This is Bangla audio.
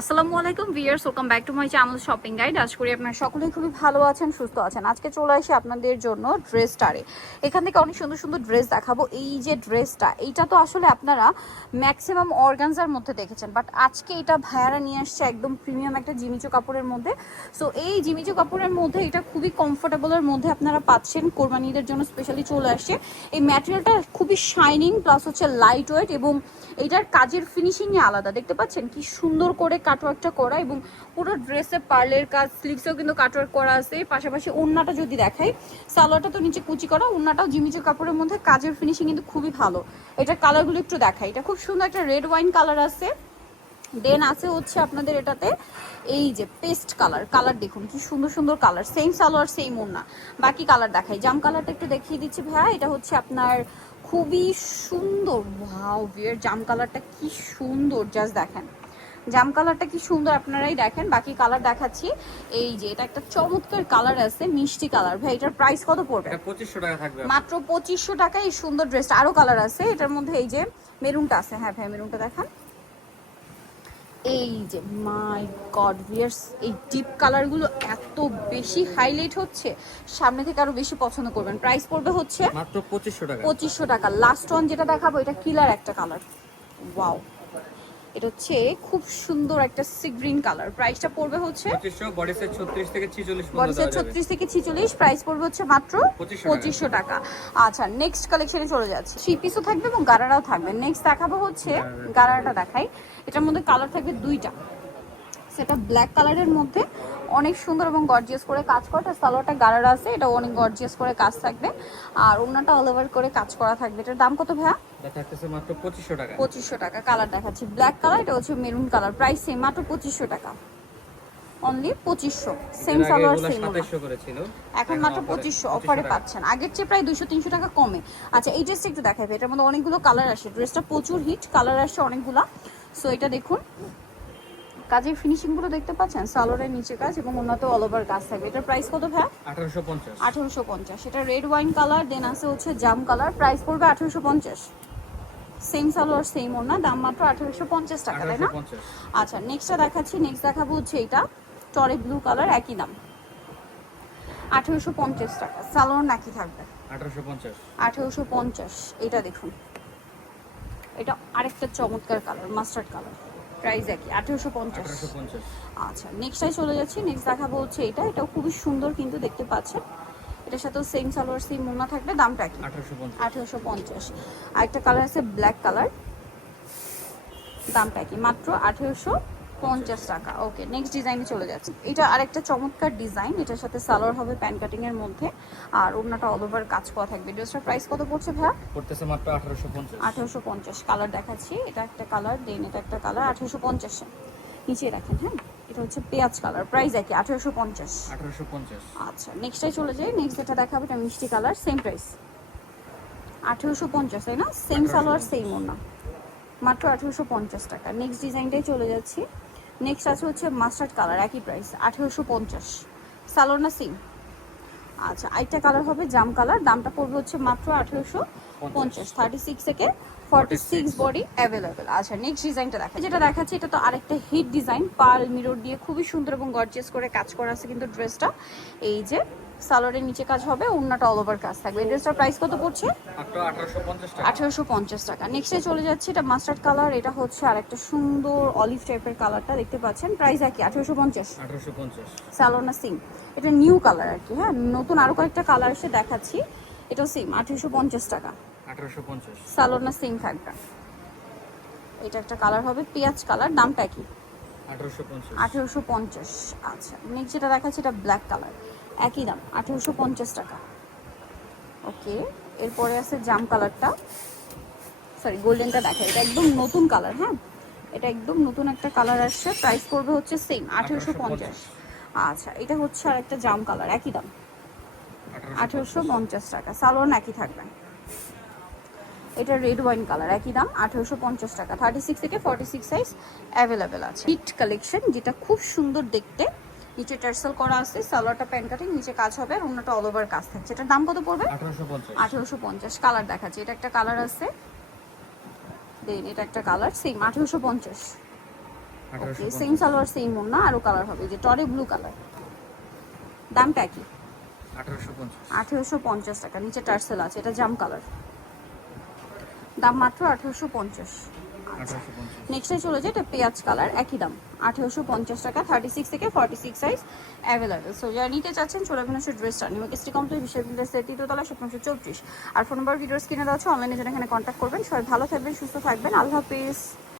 আসসালামু আলাইকুম viewers, welcome back to my channel shopping guide. আশা করি আপনারা সকলেই খুবই ভালো আছেন, সুস্থ আছেন। আজকে চলে আসি আপনাদের জন্য ড্রেস স্টারে। এখান থেকে অনেক সুন্দর সুন্দর ড্রেস দেখাবো। এই যে ড্রেসটা, এইটা তো আসলে আপনারা ম্যাক্সিমাম অর্গানজার মধ্যে দেখেছেন, বাট আজকে এটা ভাইয়ারা নিয়ে আসছে একদম প্রিমিয়াম একটা জিমিচু কাপড়ের মধ্যে। সো এই জিমিচু কাপড়ের মধ্যে এটা খুবই কমফোর্টেবলের মধ্যে আপনারা পাচ্ছেন। কোরবানি ঈদের জন্য স্পেশালি চলে আসছে। এই ম্যাটেরিয়ালটা খুবই শাইনিং প্লাস হচ্ছে লাইট ওয়েট, এবং এটার কাজের ফিনিশিংই আলাদা। দেখতে পাচ্ছেন কি সুন্দর করে কাটওয়ার্কটা করা, এবং পুরো ড্রেসে পার্লের কাজ, স্লিভসেও কিন্তু কাটওয়ার্ক করা আছে। পাশাপাশি ওড়নাটা যদি দেখাই, সালোয়ারটা তো নিচে কুচি করা, ওড়নাটাও জিমিচু কাপড়ের মধ্যে কাজের ফিনিশিং কিন্তু খুবই ভালো। এটার কালারগুলো একটু দেখাই। এটা খুব সুন্দর একটা রেড ওয়াইন কালার আছে, দেন আছে হচ্ছে আপনাদের এটাতে এই যে পেস্ট কালার দেখুন কি সুন্দর সুন্দর কালার, সেম সালোয়ার সেম ওড়না। বাকি কালার দেখাই, জাম কালারটা একটু দেখিয়ে দিচ্ছি ভাইয়া। এটা হচ্ছে আপনার খুবই সুন্দর, ওয়াও ভিয়ার, জাম কালারটা কি সুন্দর, জাস্ট দেখেন জাম কালারটা কি সুন্দর, আপনারাই দেখেন। বাকি কালার দেখাচ্ছি। এই যে এটা একটা চমৎকার কালার আছে, মিষ্টি কালার। ভাই এটার প্রাইস কত পড়বে? এটা 2500 টাকা থাকবে, মাত্র 2500 টাকায় এই সুন্দর ড্রেসটা। আরো কালার আছে এটার মধ্যে, এই যে মেরুনটা আছে। হ্যাঁ ভাই মেরুনটা দেখান। এই যে মাই গড ভিয়ার্স, এই ডিপ কালারগুলো এত বেশি হাইলাইট হচ্ছে, সামনে থেকে আরো বেশি পছন্দ করবেন। প্রাইস পড়বে হচ্ছে মাত্র 2500 টাকা। 2500 টাকা। লাস্ট ওয়ান যেটা দেখাবো, এটা কিলার একটা কালার, ওয়াও। এটা হচ্ছে খুব সুন্দর একটা সি গ্রিন কালার। প্রাইসটা পড়বে হচ্ছে 2500, বডি সাইজ 36 থেকে 46 বডি পর্যন্ত সাইজ দেওয়া যাবে। 36 থেকে 46, প্রাইস পড়বে হচ্ছে মাত্র 2500 টাকা। আচ্ছা নেক্সট কালেকশনে চলে যাচ্ছে। থ্রি পিসও থাকবে এবং গারারাও থাকবে। নেক্সট দেখাবো হচ্ছে গারারাটা দেখাই। এটার মধ্যে কালার থাকবে দুইটা, সেটা ব্ল্যাক কালারের মধ্যে অনেক সুন্দর এবং গর্জিয়াস করে কাজ করা। সালোয়ারটা গারারা আছে, এটা অনেক গর্জিয়াস করে কাজ থাকবে, আর ওড়নাটা অল ওভার করে কাজ করা থাকবে। এটার দাম কত ভাইয়া? এটা থাকতেছে মাত্র 2500 টাকা। 2500 টাকা। কালার দেখাচ্ছি ব্ল্যাক কালার, এটা হচ্ছে মেরুন কালার। প্রাইস সেম, মাত্র 2500 টাকা, অনলি 2500। সেম সালোয়ার সেম ওড়না। 2700 করেছিল, এখন মাত্র 2500 অফারে পাচ্ছেন, আগের চেয়ে প্রায় 200-300 টাকা কমে। আচ্ছা এই ড্রেসটা একটু দেখাবে, এটার মধ্যে অনেকগুলো কালার আসে, ড্রেসটা প্রচুর হিট, কালার আসছে অনেকগুলো। সো এটা দেখুন, কাজের ফিনিশিং গুলো দেখতে পাচ্ছেন, সালোয়ারের নিচে কাজ এবং অন্যতে অল ওভার কাজ থাকবে। এটার প্রাইস কত ভাই? 1850। 1850। এটা রেড ওয়াইন কালার, দেন আছে হচ্ছে জাম কালার। প্রাইস পড়বে 1850। সেম সালোয়ার সেম ওড়না, দাম মাত্র 1850 টাকা, তাই না? 1850। আচ্ছা নেক্সটটা দেখাচ্ছি। নেক্সট দেখাবো হচ্ছে এটা টরে ব্লু কালার, একই দাম 1850 টাকা। সালোয়ার নাকি থাকবে 1850। 1850। এটা দেখুন, এটা আরেকটা চমৎকার কালার, মাস্টার্ড কালার। প্রাইস একই 1850। 1850। আচ্ছা নেক্সটটাই চলে যাচ্ছি। নেক্সট দেখাবো হচ্ছে এটাও খুবই সুন্দর কিন্তু দেখতে পাচ্ছেন। এটার সাথেও সেম সালোয়ার সেম ওড়না থাকবে, দামটা কি? 1850। 1850। আরেকটা কালার আছে ব্ল্যাক কালার, দামটা কি? মাত্র 1850 টাকা। ওকে নেক্সট ডিজাইনে চলে যাচ্ছে। এটা আরেকটা চমৎকার ডিজাইন, এটার সাথে সালোয়ার হবে প্যান কাটিং এর মধ্যে, আর ওড়নাটা অল ওভার কাজ করা থাকবে। ড্রেসটার প্রাইস কত পড়ছে ভাইয়া? পড়তেছে মাত্র 1850। 1850। কালার দেখাচ্ছি, এটা একটা কালার, দেন এটা একটা কালার। 1850 নিচে রাখেন। হ্যাঁ এটা হচ্ছে পেঁয়াজ কালার, প্রাইস একই 1850। 1850। আচ্ছা নেক্সটটাই চলে যাই। নেক্সট যেটা দেখাবো এটা মিষ্টি কালার, সেম প্রাইস 1850, তাই না? সেম সালোয়ার সেম ওড়না, মাত্র 1850 টাকা। নেক্সট ডিজাইনটাই চলে যাচ্ছি। নেক্সট আছে হচ্ছে মাস্টার্ড কালার, একই প্রাইস 1850। সালোয়ার না সেম? আচ্ছা আরেকটা কালার হবে জাম কালার, দামটা পড়বে হচ্ছে মাত্র 1850। 36 থেকে 46 বডি অ্যাভেলেবেল। আচ্ছা নেক্সট ডিজাইনটা দেখা, যেটা দেখাচ্ছি এটা তো আরেকটা হিট ডিজাইন, পার্ল মিরর দিয়ে খুবই সুন্দর এবং গর্জিয়াস করে কাজ করা আছে কিন্তু ড্রেসটা। এই যে সালোয়ারের নিচে কাজ হবে, ওড়নাটা অল ওভার কাজ থাকবে। এই ড্রেসটার প্রাইস কত পড়ছে? মাত্র 1850 টাকা। 1850 টাকা। নেক্সটে চলে যাচ্ছে, এটা মাস্টার্ড কালার, এটা হচ্ছে আরেকটা সুন্দর অলিভ টাইপের কালারটা দেখতে পাচ্ছেন। প্রাইস একই 1850। 1850। সালোয়ার না সিং? এটা নিউ কালার আর কি, হ্যাঁ নতুন আরো কয়েকটা কালার এসে দেখাচ্ছি। এটাও সেম 1850 টাকা। 1850। সালোয়ার না সিং থাকবে। এটা একটা কালার হবে পেঁয়াজ কালার, দামটা কি? 1850। 1850। আচ্ছা নেক্সট যেটা দেখাচ্ছি এটা ব্ল্যাক কালার, একই দাম 1850 টাকা। ওকে এরপরে আছে জাম কালারটা, সরি গোল্ডেনটা দেখা, এটা একদম নতুন কালার। হ্যাঁ এটা একদম নতুন একটা কালার আসছে। প্রাইস পড়বে হচ্ছে সেম 1850। আচ্ছা এটা হচ্ছে আর একটা জাম কালার, একই দাম 1850 টাকা। সালোয়ার একই থাকবে। এটা রেড ওয়াইন কালার, একই দাম 1850 টাকা। 36 থেকে 46 সাইজ অ্যাভেলেবেল আছে। হিট কালেকশন, যেটা খুব সুন্দর দেখতে, নিচে টার্সেল করা আছে, সালোয়ারটা প্যান কাটিং, নিচে কাজ হবে আর অন্যটা অল ওভার কাজ থাকছে। এটার দাম কত পড়বে? 1850। 1850। কালার দেখাচ্ছি, এটা একটা কালার আছে, দেন এটা একটা কালার, সেম 1850। আঠারোশো ওকে সেম সালোয়ার সেম ওড়না, আরও কালার হবে, এই যে টরে ব্লু কালার। দামটা কি? 1850। 1850 টাকা। নিচে টার্সেল আছে, এটা জাম কালার। দাম মাত্র 1850। 1850। নেক্সটে চলে যায়, এটা পেঁয়াজ কালার, একই দাম 1850 টাকা। 36 থেকে 46 সাইজ অ্যাভেলেবেল। সো যারা নিতে চাচ্ছেন চলে আসবেন হচ্ছে ড্রেসটা নিউ কিস্ট্রি কমপ্লিট বিশ্ববিদ্যালয়ের সেট তৃতীয়তলা 1734। আর ফোন নাম্বার ভিডিওস কিনে দেওয়া হচ্ছে, অনলাইনে যেন এখানে কন্ট্যাক্ট করবেন। সবাই ভালো থাকবেন, সুস্থ থাকবেন, আল্লাহ হাফিজ।